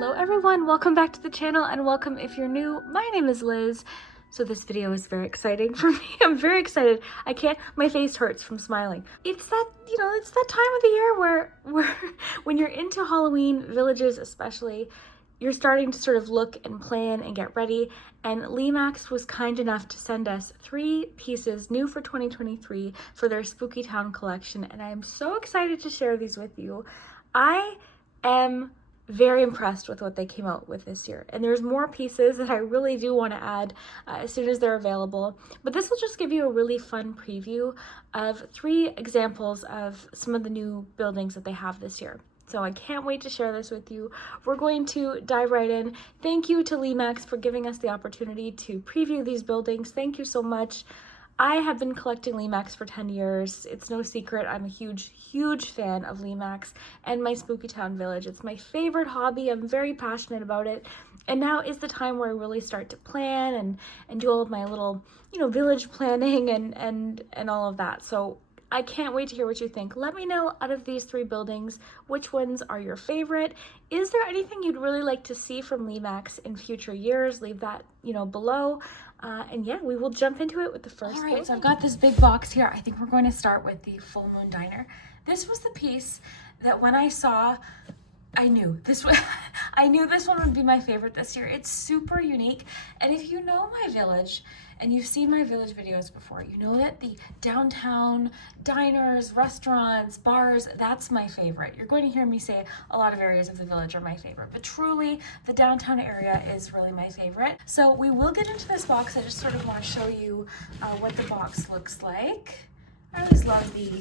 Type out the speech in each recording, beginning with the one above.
Hello everyone, welcome back to the channel and welcome if you're new. My name is Liz. So this video is very exciting for me. I'm very excited. My face hurts from smiling. It's that, it's that time of the year where when you're into Halloween villages especially, you're starting to sort of look and plan and get ready. And Lemax was kind enough to send us 3 pieces new for 2023 for their Spookytown collection. And I am so excited to share these with you. I am very impressed with what they came out with this year. And there's more pieces that I really do want to add as soon as they're available. But this will just give you a really fun preview of 3 examples of some of the new buildings that they have this year. So I can't wait to share this with you. We're going to dive right in. Thank you to Lemax for giving us the opportunity to preview these buildings. Thank you so much. I have been collecting Lemax for 10 years. It's no secret. I'm a huge fan of Lemax and my Spookytown village. It's my favorite hobby. I'm very passionate about it. And now is the time where I really start to plan and do all of my little, village planning and all of that. So I can't wait to hear what you think. Let me know out of these 3 buildings, which ones are your favorite? Is there anything you'd really like to see from Lemax in future years? Leave that, below. And yeah, we will jump into it with the first. All right, so I've got this big box here. I think we're going to start with the Full Moon Diner. This was the piece that when I saw, I knew this one would be my favorite this year. It's super unique. And if you know my village and you've seen my village videos before, you know that the downtown diners, restaurants, bars, that's my favorite. You're going to hear me say a lot of areas of the village are my favorite, but truly the downtown area is really my favorite. So we will get into this box. I just sort of want to show you what the box looks like. I always love the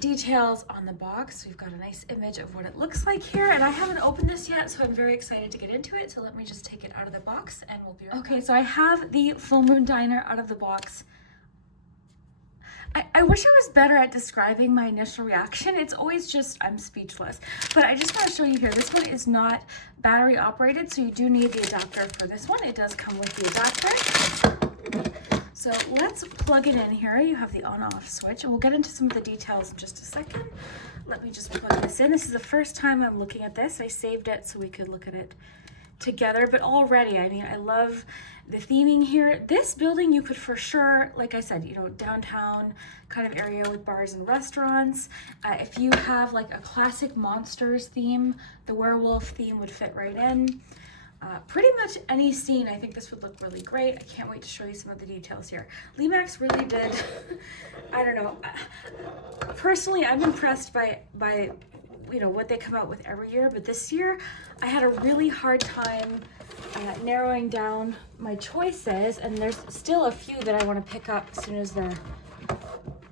details on the box. We've got a nice image of what it looks like here, and I haven't opened this yet, so I'm very excited to get into it. So let me just take it out of the box and we'll be right back. Okay, so I have the Full Moon Diner out of the box. I wish I was better at describing my initial reaction. It's always just, I'm speechless. But I just want to show you here, this one is not battery operated, so you do need the adapter for this one. It does come with the adapter. So let's plug it in here. You have the on-off switch, and we'll get into some of the details in just a second. Let me just plug this in. This is the first time I'm looking at this. I saved it so we could look at it together, but already, I mean, I love the theming here. This building, you could for sure, like I said, downtown kind of area with bars and restaurants. If you have like a classic monsters theme, the werewolf theme would fit right in. Pretty much any scene, I think this would look really great. I can't wait to show you some of the details here. Lemax really did, I don't know, personally I'm impressed by what they come out with every year, but this year I had a really hard time narrowing down my choices, and there's still a few that I want to pick up as soon as they're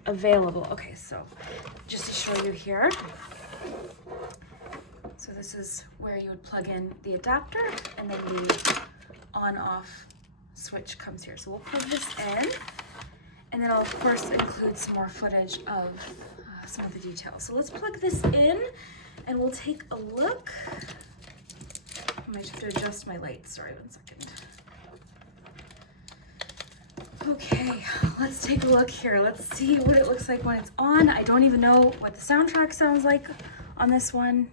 available. Okay, so just to show you here. So this is where you would plug in the adapter, and then the on-off switch comes here. So we'll plug this in, and then I'll of course include some more footage of some of the details. So let's plug this in, and we'll take a look. I might have to adjust my lights. Sorry, 1 second. Okay, let's take a look here. Let's see what it looks like when it's on. I don't even know what the soundtrack sounds like on this one.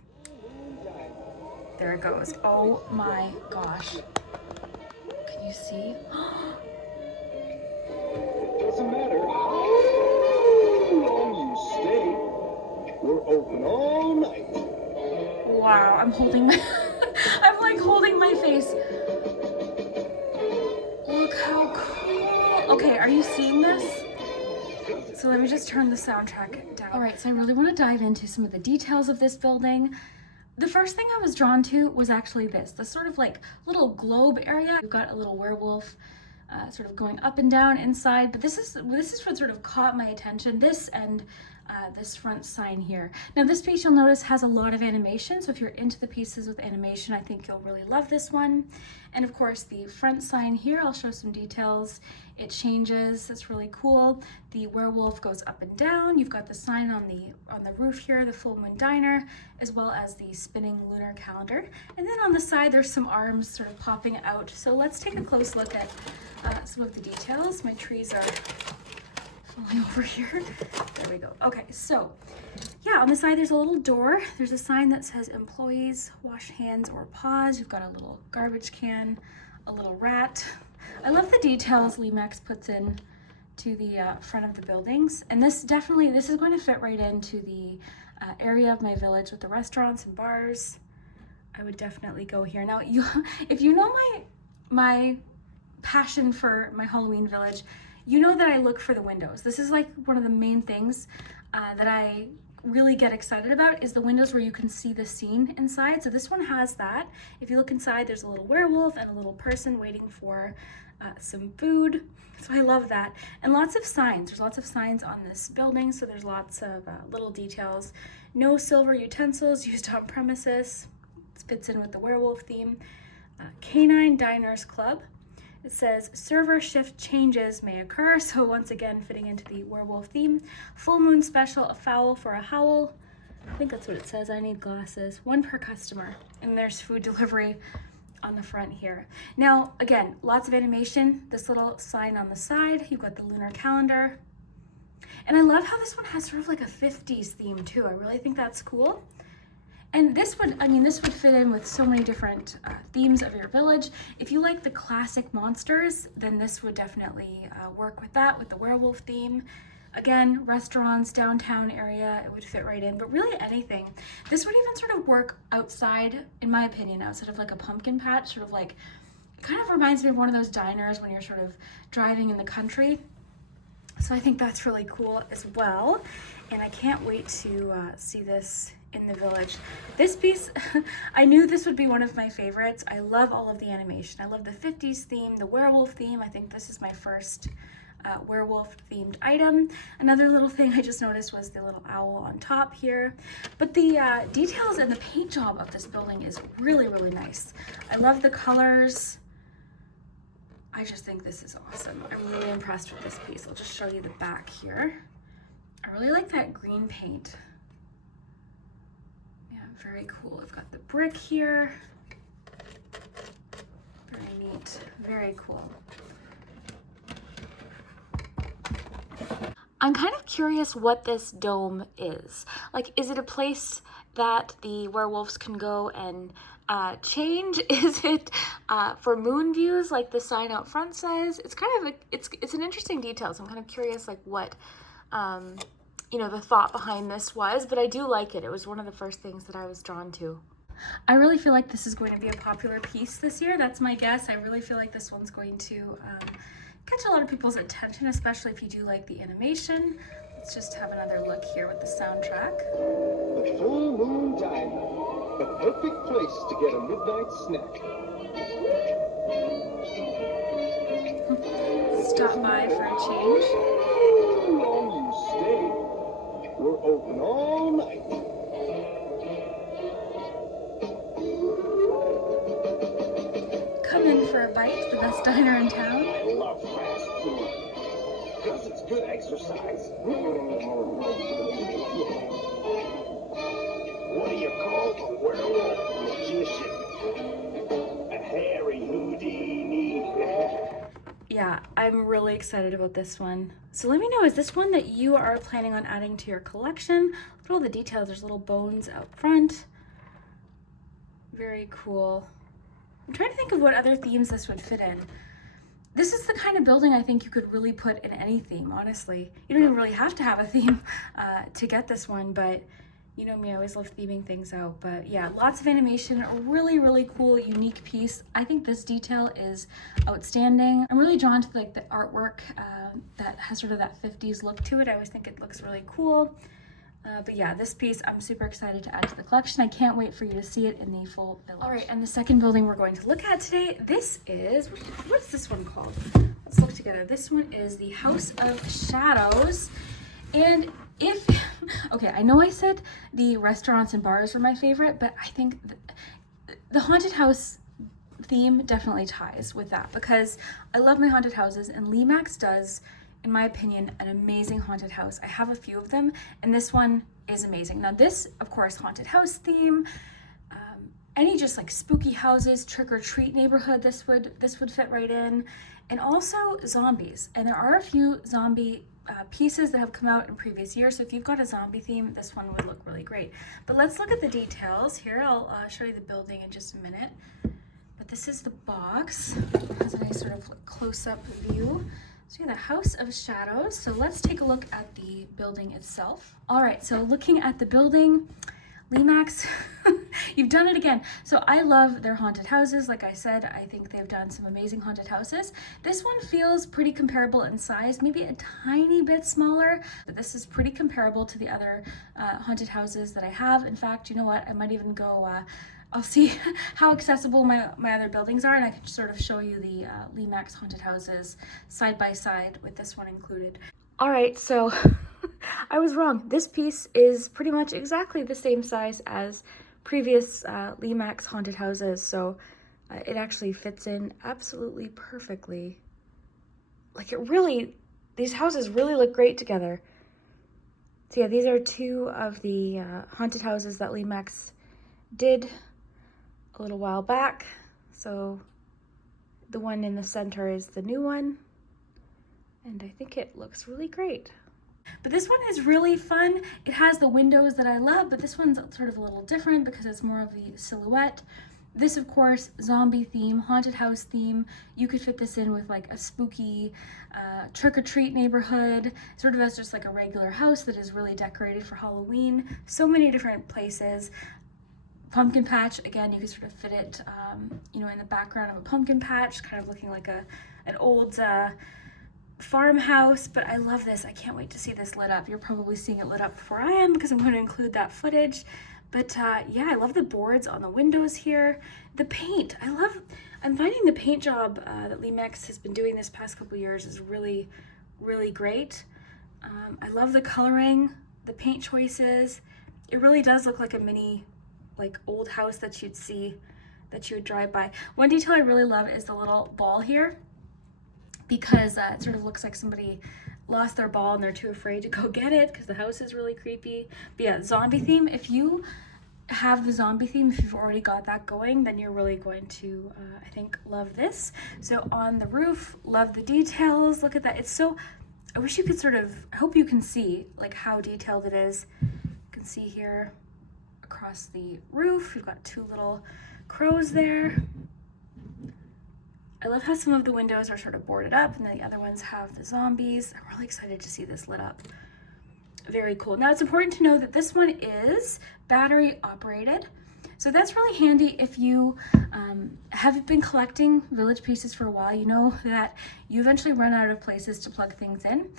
There it goes. Oh my gosh. Can you see? Doesn't matter how long you stay, we're open all night. Wow, I'm holding my I'm like holding my face. Look how cool. Okay, are you seeing this? So let me just turn the soundtrack down. All right, so I really want to dive into some of the details of this building. The first thing I was drawn to was actually this sort of like little globe area. We've got a little werewolf sort of going up and down inside, but this is what sort of caught my attention. This and this front sign here. Now this piece, you'll notice, has a lot of animation, so if you're into the pieces with animation, I think you'll really love this one. And of course the front sign here, I'll show some details. It changes, that's really cool. The werewolf goes up and down. You've got the sign on the roof here, the Full Moon Diner, as well as the spinning lunar calendar. And then on the side, there's some arms sort of popping out. So let's take a close look at some of the details. My trees are falling over here. There we go. Okay, so yeah, on the side there's a little door. There's a sign that says employees wash hands or paws. You've got a little garbage can, a little rat. I love the details Lemax puts in to the front of the buildings. And this is going to fit right into the area of my village with the restaurants and bars. I would definitely go here. Now, if you know my passion for my Halloween village, you know that I look for the windows. This is like one of the main things that I really get excited about is the windows where you can see the scene inside. So this one has that. If you look inside, there's a little werewolf and a little person waiting for some food. So I love that. And lots of signs. There's lots of signs on this building. So there's lots of little details. No silver utensils used on premises. This fits in with the werewolf theme. Canine Diners Club. It says server shift changes may occur, so once again fitting into the werewolf theme. Full moon special, a fowl for a howl. I think that's what it says. I need glasses. 1 per customer. And there's food delivery on the front here. Now, again, lots of animation. This little sign on the side. You've got the lunar calendar. And I love how this one has sort of like a 50s theme too. I really think that's cool. And this would fit in with so many different themes of your village. If you like the classic monsters, then this would definitely work with that, with the werewolf theme. Again, restaurants, downtown area, it would fit right in, but really anything. This would even sort of work outside, in my opinion, outside of like a pumpkin patch, sort of like, it kind of reminds me of one of those diners when you're sort of driving in the country. So I think that's really cool as well. And I can't wait to see this in the village. This piece, I knew this would be one of my favorites. I love all of the animation. I love the 50s theme, the werewolf theme. I think this is my first werewolf themed item. Another little thing I just noticed was the little owl on top here. But the details and the paint job of this building is really, really nice. I love the colors. I just think this is awesome. I'm really impressed with this piece. I'll just show you the back here. I really like that green paint. Yeah, very cool. I've got the brick here. Very neat, very cool. I'm kind of curious what this dome is. Like, is it a place that the werewolves can go and change? Is it for moon views like the sign out front says? It's kind of it's an interesting detail, so I'm kind of curious like what you know, the thought behind this was, but I do like it. It was one of the first things that I was drawn to. I really feel like this is going to be a popular piece this year. That's my guess. I really feel like this one's going to catch a lot of people's attention, especially if you do like the animation. Let's just have another look here with the soundtrack. The Full Moon Diner, the perfect place to get a midnight snack. Stop by for a change. How long you stay? We're open all night. Come in for a bite, the best diner in town. I love fast food because it's good exercise. What do you call a werewolf magician? A hairy Houdini. Yeah, I'm really excited about this one. So let me know, is this one that you are planning on adding to your collection? Look at all the details. There's little bones out front. Very cool. I'm trying to think of what other themes this would fit in. This is the kind of building I think you could really put in any theme, honestly. You don't even really have to have a theme to get this one, but you know me, I always love theming things out. But yeah, lots of animation, a really, really cool, unique piece. I think this detail is outstanding. I'm really drawn to like the artwork that has sort of that 50s look to it. I always think it looks really cool. But yeah, this piece I'm super excited to add to the collection. I can't wait for you to see it in the full village. All right, and the second building we're going to look at today, this is, what is this one called? Let's look together. This one is the House of Shadows. And if, okay, I know I said the restaurants and bars were my favorite, but I think the haunted house theme definitely ties with that because I love my haunted houses, and Lemax does, in my opinion, an amazing haunted house. I have a few of them, and this one is amazing. Now this, of course, haunted house theme, any just like spooky houses, trick-or-treat neighborhood, this would fit right in. And also zombies. And there are a few zombie pieces that have come out in previous years. So if you've got a zombie theme, this one would look really great. But let's look at the details. Here, I'll show you the building in just a minute. But this is the box. It has a nice sort of close-up view. So yeah, the House of Shadows. So let's take a look at the building itself. All right, so looking at the building, Lemax, you've done it again. So I love their haunted houses. Like I said, I think they've done some amazing haunted houses. This one feels pretty comparable in size, maybe a tiny bit smaller, but this is pretty comparable to the other haunted houses that I have. In fact, you know what? I might even go, I'll see how accessible my other buildings are, and I can sort of show you the Lemax haunted houses side by side with this one included. All right, so I was wrong. This piece is pretty much exactly the same size as previous Lemax haunted houses, so it actually fits in absolutely perfectly. Like these houses really look great together. So yeah, these are two of the haunted houses that Lemax did a little while back. So the one in the center is the new one, and I think it looks really great. But this one is really fun. It has the windows that I love, but this one's sort of a little different because it's more of the silhouette. This, of course, zombie theme, haunted house theme. You could fit this in with like a spooky trick-or-treat neighborhood, sort of as just like a regular house that is really decorated for Halloween. So many different places. Pumpkin patch, again, you could sort of fit it, you know, in the background of a pumpkin patch, kind of looking like an old farmhouse. But I love this. I can't wait to see this lit up. You're probably seeing it lit up before I am because I'm going to include that footage. But yeah, I love the boards on the windows here. The paint, I'm finding the paint job that Lemax has been doing this past couple years is really, really great. I love the coloring, the paint choices. It really does look like a mini like old house that you'd see, that you would drive by. One detail I really love is the little ball here, because it sort of looks like somebody lost their ball and they're too afraid to go get it because the house is really creepy. But yeah, zombie theme, if you have the zombie theme, if you've already got that going, then you're really going to, I think, love this. So on the roof, love the details. Look at that. It's so, I wish you could sort of, I hope you can see like how detailed it is. You can see here across the roof, you've got two little crows there. I love how some of the windows are sort of boarded up and then the other ones have the zombies. I'm really excited to see this lit up. Very cool. Now it's important to know that this one is battery operated. So that's really handy if you have been collecting village pieces for a while. You know that you eventually run out of places to plug things in.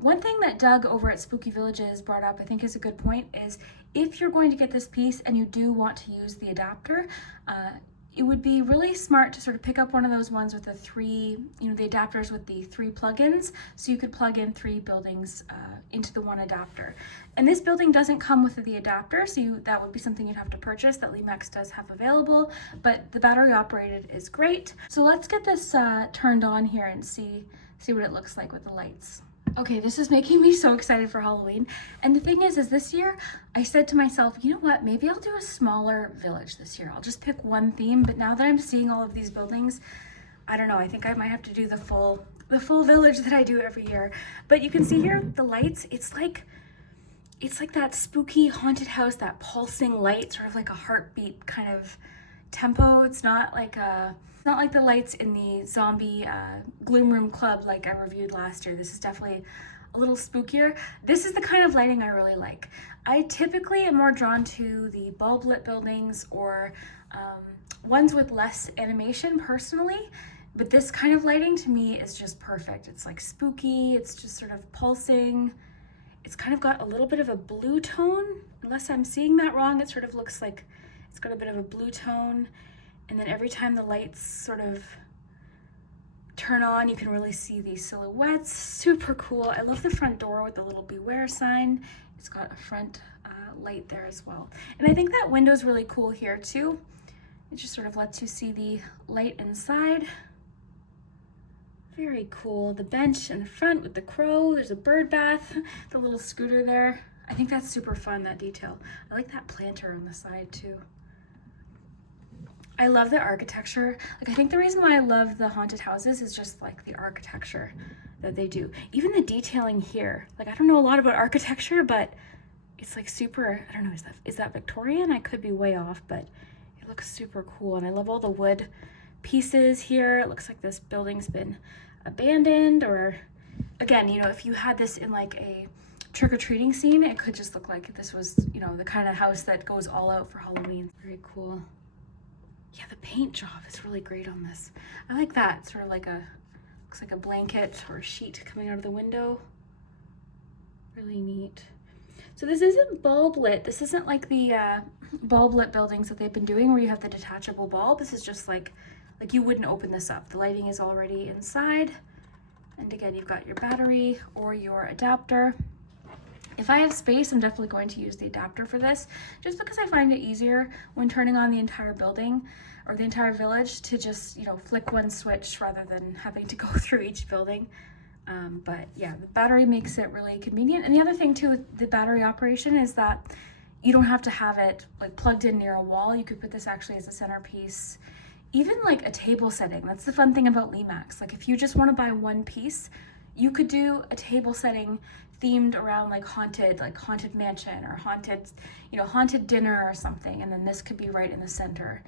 One thing that Doug over at Spooky Villages brought up, I think is a good point, is if you're going to get this piece and you do want to use the adapter, it would be really smart to sort of pick up one of those ones with the three, you know, the adapters with the 3 plugins, so you could plug in 3 buildings into the one adapter. And this building doesn't come with the adapter, so that would be something you'd have to purchase that Lemax does have available, but the battery operated is great. So let's get this turned on here and see what it looks like with the lights. Okay, this is making me so excited for Halloween. And the thing is this year, I said to myself, you know what, maybe I'll do a smaller village this year. I'll just pick one theme, but now that I'm seeing all of these buildings, I don't know, I think I might have to do the full village that I do every year. But you can see here, the lights, it's like that spooky haunted house, that pulsing light, sort of like a heartbeat kind of tempo. It's not like the lights in the zombie Gloom Room Club like I reviewed last year. This is definitely a little spookier. This is the kind of lighting I really like. I typically am more drawn to the bulb lit buildings or ones with less animation personally, but this kind of lighting to me is just perfect. It's like spooky, it's just sort of pulsing. It's kind of got a little bit of a blue tone. Unless I'm seeing that wrong, it sort of looks like it's got a bit of a blue tone. And then every time the lights sort of turn on, you can really see these silhouettes. Super cool. I love the front door with the little beware sign. It's got a front light there as well. And I think that window's really cool here too. It just sort of lets you see the light inside. Very cool. The bench in the front with the crow. There's a bird bath, the little scooter there. I think that's super fun, that detail. I like that planter on the side too. I love the architecture. Like, I think the reason why I love the haunted houses is just like the architecture that they do. Even the detailing here. Like, I don't know a lot about architecture, but it's like super, I don't know, is that Victorian? I could be way off, but it looks super cool. And I love all the wood pieces here. It looks like this building's been abandoned, or again, you know, if you had this in like a trick-or-treating scene, it could just look like this was, you know, the kind of house that goes all out for Halloween. Very cool. Yeah, the paint job is really great on this. I like that. Sort of like a, looks like a blanket or a sheet coming out of the window. Really neat. So this isn't bulb lit. This isn't like the bulb lit buildings that they've been doing where you have the detachable bulb. This is just like you wouldn't open this up. The lighting is already inside. And again, you've got your battery or your adapter. If I have space, I'm definitely going to use the adapter for this, just because I find it easier when turning on the entire building or the entire village to just, you know, flick one switch rather than having to go through each building. But yeah, the battery makes it really convenient. And the other thing too with the battery operation is that you don't have to have it like plugged in near a wall. You could put this actually as a centerpiece, even like a table setting. That's the fun thing about Lemax. Like if you just want to buy one piece, you could do a table setting themed around like haunted mansion or haunted, you know, haunted dinner or something. And then this could be right in the center.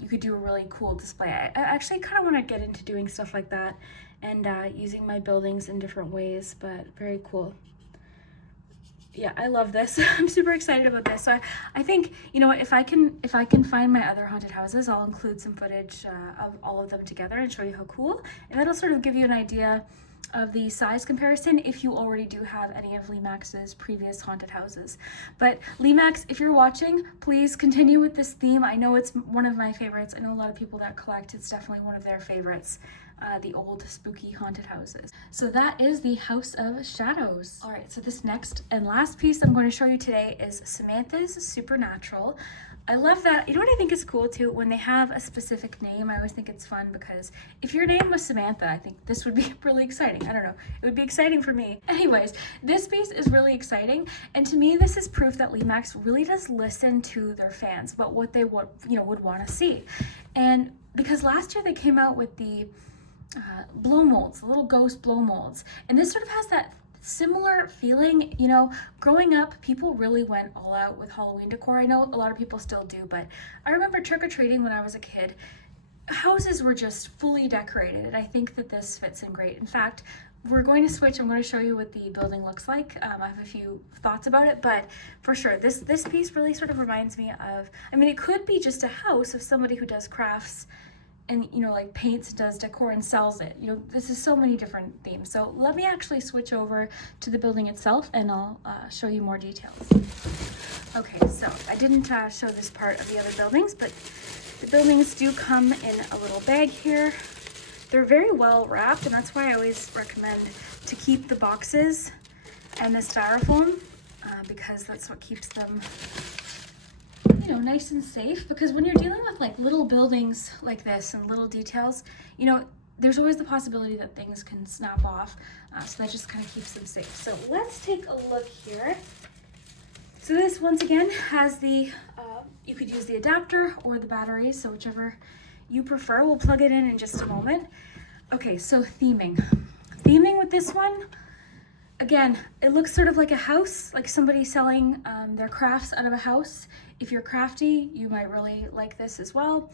You could do a really cool display. I actually kind of want to get into doing stuff like that and using my buildings in different ways, but very cool. Yeah, I love this. I'm super excited about this. So I think, you know, if I can find my other haunted houses, I'll include some footage of all of them together and show you how cool. And that'll sort of give you an idea of the size comparison if you already do have any of Lemax's previous haunted houses. But Lemax, if you're watching, please continue with this theme. I know it's one of my favorites. I know a lot of people that collect, it's definitely one of their favorites, the old spooky haunted houses. So that is the House of Shadows. All right, so this next and last piece I'm going to show you today is Samantha's Supernatural. I love that. You know what I think is cool too? When they have a specific name, I always think it's fun because if your name was Samantha, I think this would be really exciting. I don't know. It would be exciting for me. Anyways, this piece is really exciting. And to me, this is proof that Lemax really does listen to their fans about what they would want to see. And because last year they came out with the blow molds, the little ghost blow molds. And this sort of has that similar feeling. You know, growing up, people really went all out with Halloween decor. I know a lot of people still do, but I remember trick-or-treating when I was a kid. Houses were just fully decorated, and I think that this fits in great. In fact, we're going to switch. I'm going to show you what the building looks like. I have a few thoughts about it, but for sure, this piece really sort of reminds me of, I mean, it could be just a house of somebody who does crafts and, you know, like paints, does decor and sells it. You know, this is so many different themes. So let me actually switch over to the building itself and I'll show you more details. Okay, so I didn't show this part of the other buildings, but the buildings do come in a little bag here. They're very well wrapped, and that's why I always recommend to keep the boxes and the styrofoam because that's what keeps them, you know, nice and safe. Because when you're dealing with like little buildings like this and little details, you know, there's always the possibility that things can snap off. So that just kind of keeps them safe. So let's take a look here. So this once again has the, you could use the adapter or the battery, so whichever you prefer. We'll plug it in just a moment. Okay, so theming. Theming with this one, again, it looks sort of like a house, like somebody selling their crafts out of a house. If you're crafty, you might really like this as well.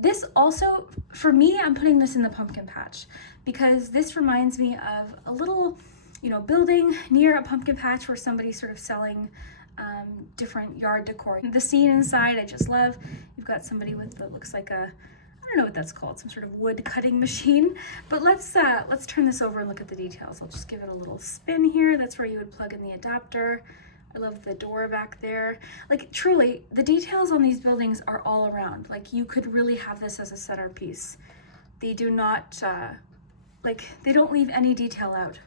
This also, for me, I'm putting this in the pumpkin patch because this reminds me of a little, you know, building near a pumpkin patch where somebody's sort of selling different yard decor. The scene inside, I just love. You've got somebody with what looks like a, I don't know what that's called, some sort of wood cutting machine. But let's turn this over and look at the details. I'll just give it a little spin here. That's where you would plug in the adapter. I love the door back there. Like, truly, the details on these buildings are all around. Like, you could really have this as a centerpiece. They do not, they don't leave any detail out.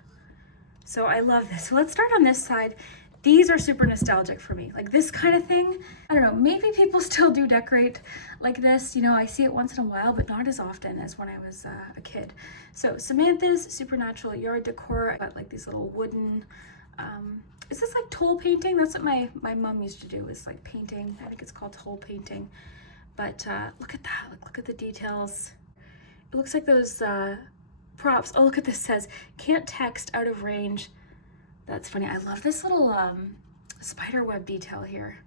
So I love this. So let's start on this side. These are super nostalgic for me. Like this kind of thing, I don't know, maybe people still do decorate like this. You know, I see it once in a while, but not as often as when I was a kid. So Samantha's Supernatural yard decor. I got like these little wooden, is this like toll painting? That's what my mom used to do, is like painting. I think it's called toll painting. But look at that, look at the details. It looks like those props. Oh, look at this, it says, can't text, out of range. That's funny. I love this little spider web detail here.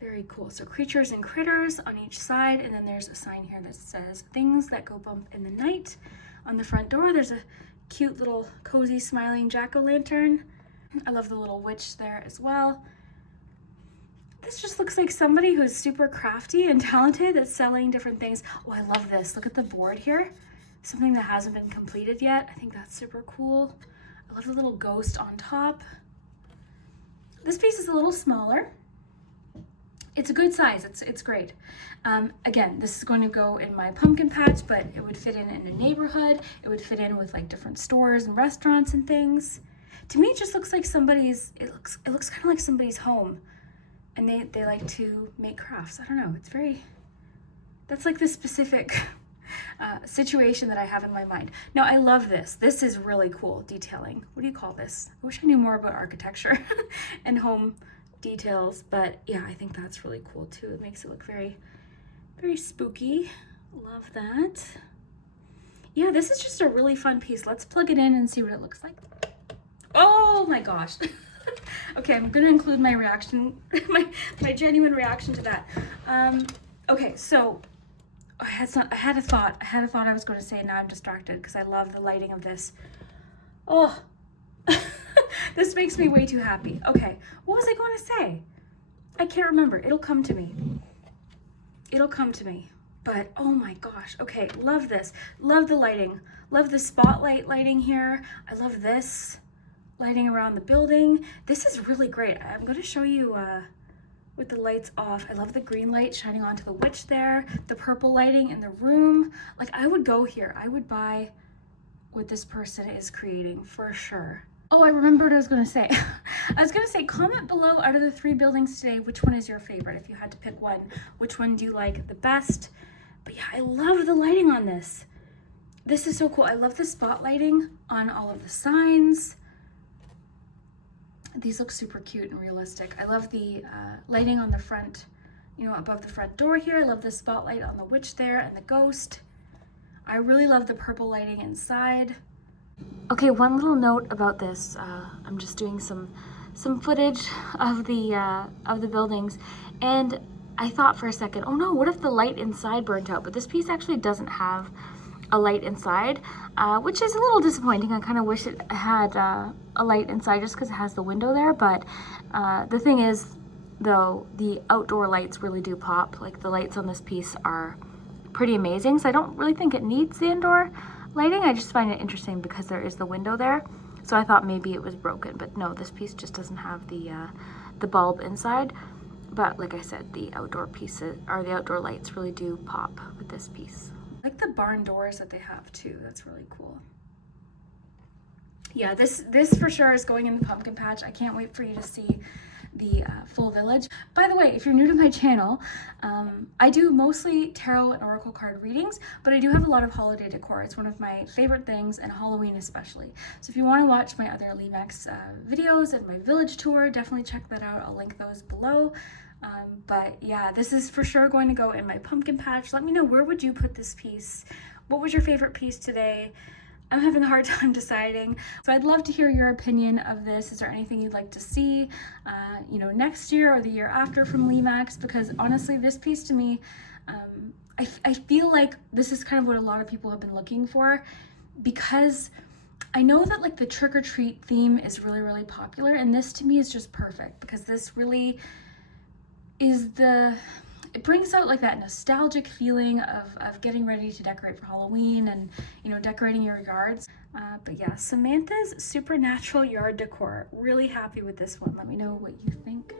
Very cool. So creatures and critters on each side, and then there's a sign here that says things that go bump in the night. On the front door, there's a cute little cozy smiling jack-o'-lantern. I love the little witch there as well. This just looks like somebody who's super crafty and talented that's selling different things. Oh, I love this. Look at the board here. Something that hasn't been completed yet. I think that's super cool. I love the little ghost on top. This piece is a little smaller. It's a good size, it's great. Again, this is going to go in my pumpkin patch, but it would fit in a neighborhood. It would fit in with like different stores and restaurants and things. To me, it just looks like somebody's, it looks kind of like somebody's home, and they like to make crafts. I don't know, it's very, that's like the specific situation that I have in my mind. Now, I love this. This is really cool detailing. What do you call this? I wish I knew more about architecture and home details, but yeah, I think that's really cool too. It makes it look very, very spooky. Love that. Yeah, this is just a really fun piece. Let's plug it in and see what it looks like. Oh my gosh. Okay, I'm gonna include my reaction, my genuine reaction to that. Okay, so I had a thought I was going to say, and now I'm distracted because I love the lighting of this. Oh, this makes me way too happy. Okay, what was I going to say? I can't remember. It'll come to me. It'll come to me. But oh my gosh. Okay, love this. Love the lighting. Love the spotlight lighting here. I love this lighting around the building. This is really great. I'm going to show you with the lights off. I love the green light shining onto the witch there. The purple lighting in the room. Like, I would go here. I would buy what this person is creating for sure. Oh, I remember what I was going to say. I was going to say, comment below, out of the 3 buildings today, which one is your favorite? If you had to pick one, which one do you like the best? But yeah, I love the lighting on this. This is so cool. I love the spotlighting on all of the signs. These look super cute and realistic. I love the lighting on the front, you know, above the front door here. I love the spotlight on the witch there and the ghost. I really love the purple lighting inside. Okay, one little note about this. I'm just doing some footage of the buildings, and I thought for a second, oh no, what if the light inside burnt out? But this piece actually doesn't have a light inside, which is a little disappointing. I kind of wish it had a light inside just because it has the window there. But the thing is, though, the outdoor lights really do pop. Like, the lights on this piece are pretty amazing, so I don't really think it needs the indoor lighting. I just find it interesting because there is the window there. So I thought maybe it was broken, but no, this piece just doesn't have the bulb inside. But like I said, the outdoor pieces, or the outdoor lights, really do pop with this piece. I like the barn doors that they have too. That's really cool. Yeah, this for sure is going in the pumpkin patch. I can't wait for you to see the full village. By the way, if you're new to my channel, I do mostly tarot and oracle card readings, but I do have a lot of holiday decor. It's one of my favorite things, and Halloween especially. So if you want to watch my other Lemax videos and my village tour, definitely check that out. I'll link those below. But yeah, this is for sure going to go in my pumpkin patch. Let me know, where would you put this piece? What was your favorite piece today? I'm having a hard time deciding, so I'd love to hear your opinion of this. Is there anything you'd like to see, you know, next year or the year after from Lemax? Because honestly, this piece to me, I feel like this is kind of what a lot of people have been looking for, because I know that like the trick-or-treat theme is really, really popular, and this to me is just perfect, because this really is it brings out like that nostalgic feeling of getting ready to decorate for Halloween and, you know, decorating your yards. But yeah, Samantha's Supernatural Yard Decor. Really happy with this one. Let me know what you think.